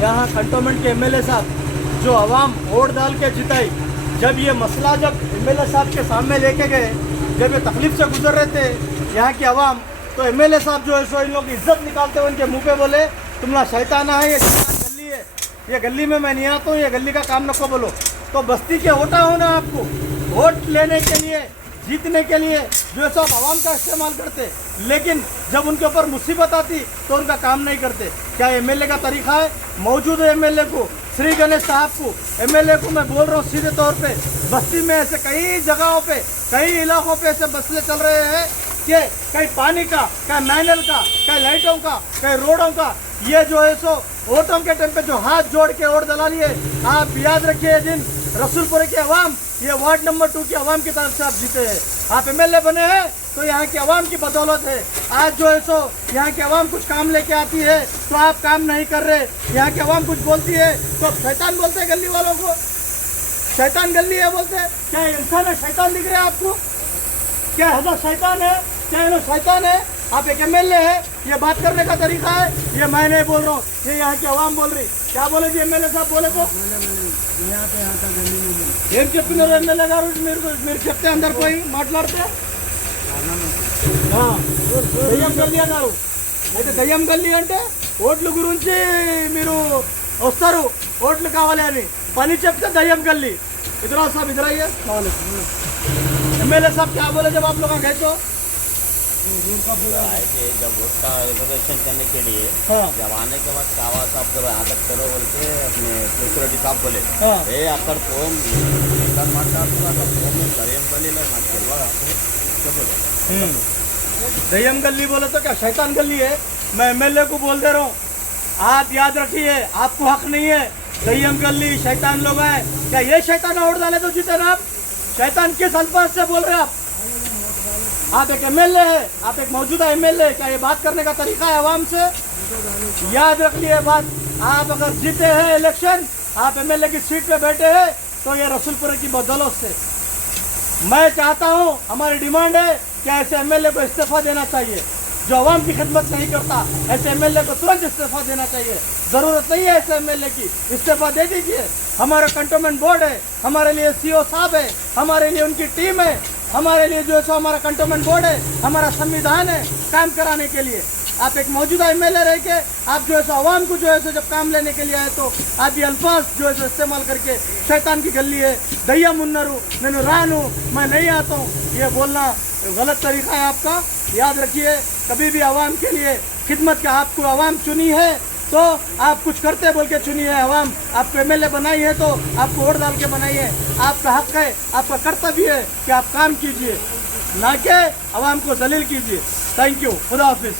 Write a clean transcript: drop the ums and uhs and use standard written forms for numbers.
यहाँ कंटोनमेंट के एमएलए साहब जो आवाम वोट डाल के जिताई, जब ये मसला जब एमएलए साहब के सामने लेके गए, जब ये तकलीफ से गुजर रहे थे यहाँ की आवाम, तो एमएलए साहब जो है सो इन लोग इज्जत निकालते हुए उनके मुंह पे बोले तुम ना शैताना है, ये शैतान गली है, ये गली में मैं नहीं आता हूँ, ये गली का काम नको बोलो। तो बस्ती के होता हो ना, आपको वोट लेने के लिए, जीतने के लिए जो है सब आवाम का इस्तेमाल करते, लेकिन जब उनके ऊपर मुसीबत आती तो उनका काम नहीं करते। क्या एमएलए का तरीका है? मौजूद एमएलए को, श्री गणेश साहब को, एमएलए को मैं बोल रहा हूँ सीधे तौर पे, बस्ती में ऐसे कई जगहों पे, कई इलाकों पे ऐसे मसले चल रहे हैं कि कहीं पानी का, कहीं मैनल का, कहीं लाइटों का, कहीं रोडों का, ये जो है सो वोटों के टाइम पे जो हाथ जोड़ के वोट दला लिए। आप याद रखिए दिन रसूलपुर के अवाम, ये वार्ड नंबर 2 की अवाम की तरफ से आप जीते हैं, आप एमएलए बने हैं तो यहाँ की अवाम की बदौलत है। आज जो है सो यहाँ की अवाम कुछ काम लेके आती है तो आप काम नहीं कर रहे, यहाँ की अवाम कुछ बोलती है तो आप शैतान बोलते हैं गली वालों को, शैतान गली है बोलते हैं। क्या इंसान है शैतान दिख रहे हैं आपको? क्या हज़रत शैतान है? क्या इन्हों शैतान है? आप एक एमएलए है, ये बात करने का तरीका है? ये मैं नहीं बोल रहा हूँ, ये यहाँ की आवाम बोल रही। क्या बोले जी एमएलए साहब? बोले तो ఏం చెప్తున్నారు ఎమ్మెల్యే గారు? మీరు చెప్తే అందరు పోయి మాట్లాడితే దయ్యం గల్లీ అన్నారు. అయితే దయ్యం గల్లీ అంటే ఓట్ల గురించి మీరు వస్తారు, ఓట్లు కావాలి అని, పని చెప్తే దయ్యం గల్లీ। इधर आओ साहब, इधर आइए। एमएलए साहब क्या बोले जब आप लोग गए तो? आए थे जब वोट का रिजर्वेशन करने के लिए, जब आने के बाद कावा साहब जब यहाँ तक चलो बोल के अपने सिक्योरिटी साहब बोले अక్కడ ఫోన్ మాట్లాడుతున్నా ఫోన్ దయ్యం గల్లీలో నాకు తెలియదు दయ్యం गली बोले तो क्या शैतान गली है? मैं एमएलए को बोल दे रहा हूँ, आप याद रखिए, आपको हक नहीं है। दయ్యం गली शैतान लोग हैं, क्या ये शैतान वोट डाले तो जीते ना आप? शैतान किस अल्फाज से बोल रहे हैं आप? आप एक एमएलए है, आप एक मौजूदा एमएलए, क्या ये बात करने का तरीका है आवाम से? याद रखिए बात, आप अगर जीते हैं इलेक्शन, आप एमएलए की सीट पे बैठे हैं तो ये रसूलपुर की बदौलत से। मैं चाहता हूँ, हमारी डिमांड है कि ऐसे एमएलए को इस्तीफा देना चाहिए, जो आवाम की खिदमत नहीं करता, ऐसे एमएलए को तुरंत इस्तीफा देना चाहिए। ज़रूरत नहीं है ऐसे एमएलए की, इस्तीफा दे दीजिए। हमारा कंटोनमेंट बोर्ड है, हमारे लिए सीओ साहब है, हमारे लिए उनकी टीम है, हमारे लिए जो है सो हमारा कंटोनमेंट बोर्ड है, हमारा संविधान है काम कराने के लिए। आप एक मौजूदा एमएलए रह के आप जो है सो आवाम को जो है सो जब काम लेने के लिए आए तो आप ये अल्फाज जो है सो इस्तेमाल करके शैतान की गली है, दయ్యం उन्नरू, నేను రాను, मैं नहीं आता हूँ, ये बोलना गलत तरीका है आपका। याद रखिए, कभी भी आवाम के लिए खिदमत का, आपको आवाम चुनी है तो आप कुछ करते बोल के चुनी है आवाम, आपको एमएलए बनाई है तो आपको वोट डाल के बनाई है। आपका हक है, आपका कर्तव्य है कि आप काम कीजिए, ना कि आवाम को दलील कीजिए। थैंक यू, खुदा हाफिज।